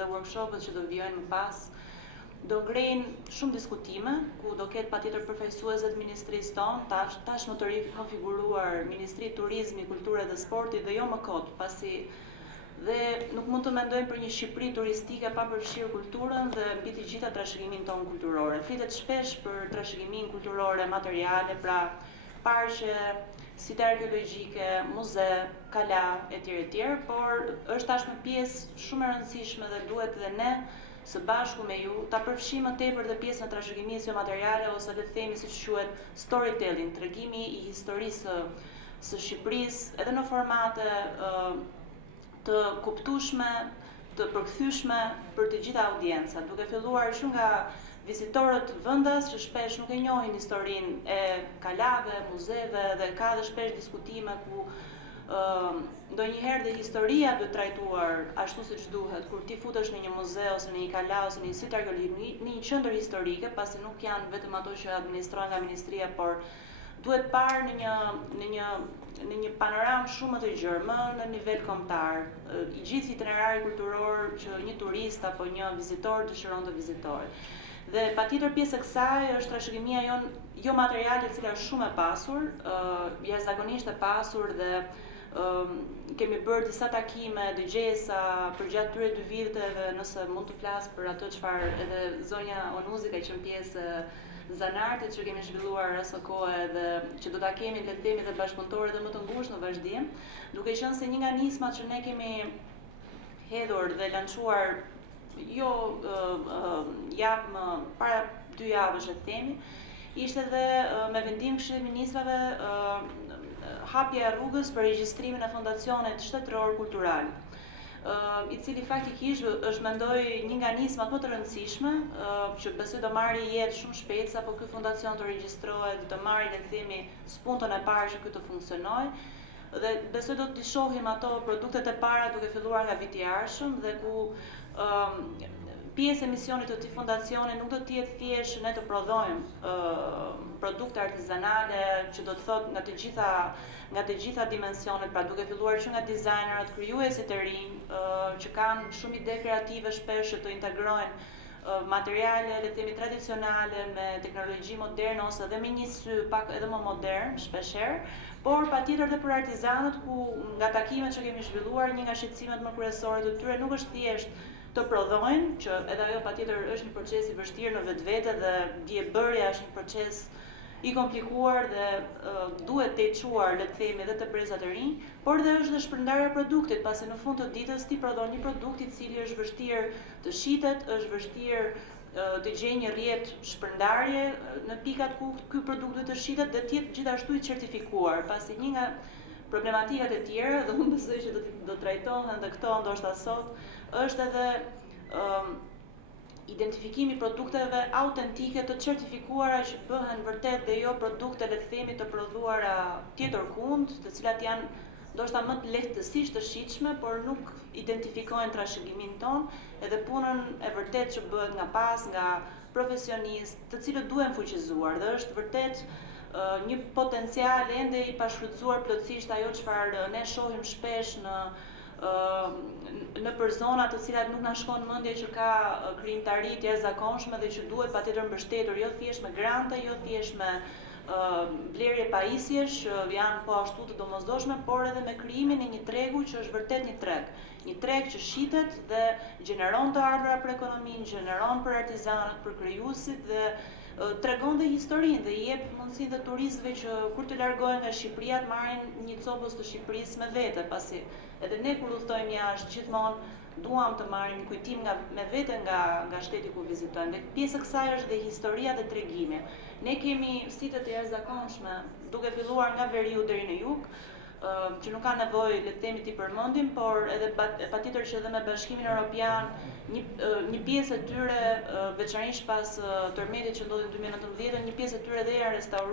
dhe workshopet që do vijojnë më pas do ngrejnë shumë diskutime, ku do ketë patjetër përfaqësuesët ministrisë tonë, tashmë të rikonfiguruar Ministri i Turizmi, Kulture dhe Sportit dhe jo më kot, pasi dhe nuk mund të mendojmë për një Shqipëri turistike pa përfshirë kulturën dhe mbi të gjitha trashëgiminë tonë kulturore. Flitet shpesh për trashëgiminë kulturore materiale, pra parqe, site arkeologjike, muze, kala, etj, por është tashmë pjesë shumë e rëndësishme dhe duhet dhe ne së bashku me ju ta përfshijmë më tepër dhe pjesën e trashëgimisë jo materiale ose le të themi siç quhet storytelling, tregimi i historisë së Shqipërisë edhe në formate të kuptueshme, të përkthyeshme për të gjitha audiencët, duke filluar që nga vizitorët vendas që shpesh nuk e njohin historinë e kalave, muzeve dhe ka dhe shpesh diskutime ku ndonjëherë dhe historia duhet trajtuar ashtu siç duhet kur ti futesh në një muze ose në një kala ose në një sit arkeologjik, në një qendër historike, pasi nuk janë vetëm ato që administrohen nga ministria, por duhet parë në një panoramë shumë më të gjerë, më në nivel kombëtar, i gjithë itinerari kulturor që një turist apo një vizitor dëshiron të vizitojë. Dhe patjetër pjesë e kësaj është trashëgimia jo materiale, e cila është shumë e pasur, jashtëzakonisht e pasur dhe kemi bërë disa takime, dëgjesa për gjatë këtyre 2 viteve, nëse mund të flas për atë çfarë edhe zonja Onuzi ka qenë pjesë zanartit që kemi zhvilluar asë kohë dhe që do ta kemi le të themi dhe bashkëpunëtorë dhe më të ngushtë në vazhdim, duke qenë se një nga nismat që ne kemi hedhur dhe lançuar jo javë më para 2 javësh le të themi, ishte dhe me vendim Këshillit të Ministrave hapja e rrugës për regjistrimin e fondacionit shtetëror kultural, i cili faktikisht është mendoj një nga nismat më të rëndësishme, që besoj do marrë jetë shumë shpejt sapo ky fondacion të regjistrohet, të marrë le të themi spuntën e parë që ky të funksionojë, dhe besoj do të shohim ato produktet e para duke filluar nga viti i ardhshëm dhe ku pjesë e misionit të këtij fondacioni nuk do të jetë thjesht ne të prodhojmë produkte artizanale, që do të thotë nga të gjitha dimensionet, pra duke filluar që nga dizajnerat, krijuesit e rinj, që kanë shumë ide kreative shpesh që të integrojnë materiale, le të themi tradicionale me teknologji moderne ose edhe me një sy pak edhe më modern shpeshherë, por patjetër edhe për artizanët ku nga takimet që kemi zhvilluar, një nga shqetësimet më kryesore të tyre nuk është thjesht të prodhojnë, që edhe ajo patjetër është një proces i vështirë në vetvete dhe diebërja është një proces i komplikuar dhe duhet të çuar le të themi edhe të brezat e rinj, por dhe është dhe shpërndarja e produktit, pasi në fund të ditës ti prodhon një produkt i cili është vështirë të shitet, është vështirë të gjej një rrjet shpërndarje në pikat ku ky produkt duhet të shitet dhe të jetë gjithashtu i certifikuar, pasi një nga problematikat e tjera, dhe unë besoj që do trajtohen dhe këto ndoshta sot, është edhe identifikimi produkteve autentike të certifikuara që bëhen vërtet dhe jo produkte le të themi të prodhuara tjetër kund, të cilat janë ndoshta më lehtësisht të shitshme, por nuk identifikojnë trashëgimin ton edhe punën e vërtet që bëhet nga pas, nga profesionistë, të cilët duhen fuqizuar dhe është vërtet një potencial ende i pashfrytzuar plotësisht ajo çfarë ne shohim shpesh në për zona të cilat nuk na shkon mendja që ka krijimtari të jashtëzakonshme dhe që duhet patjetër mbështetur jo thjesht me grante, jo thjesht me blerje pajisjesh që janë po ashtu të domosdoshme, por edhe me krijimin e një tregu që është vërtet një treg që shitet dhe gjeneron të ardhura për ekonominë, gjeneron për artizanët, për krijuesit dhe tregon dhe historinë dhe i jep mundësinë dhe turistëve që kur të largohen nga Shqipëria të marrin një copës të Shqipërisë me vete, pasi edhe ne kur udhtojmë jashtë gjithmonë duam të marrim kujtim me vete nga shteti ku vizitojmë. Dhe pjesë e kësaj është dhe historia dhe tregimi. Ne kemi site të jashtëzakonshme, duke filluar nga veriu deri në jug, që nuk ka nevojë le të themi ti përmendim, por edhe patjetër që edhe me Bashkimin Evropian një pjesë e tyre veçanërisht pas tërmetit që ndodhi në 2019, një pjesë e tyre dhe janë restauruar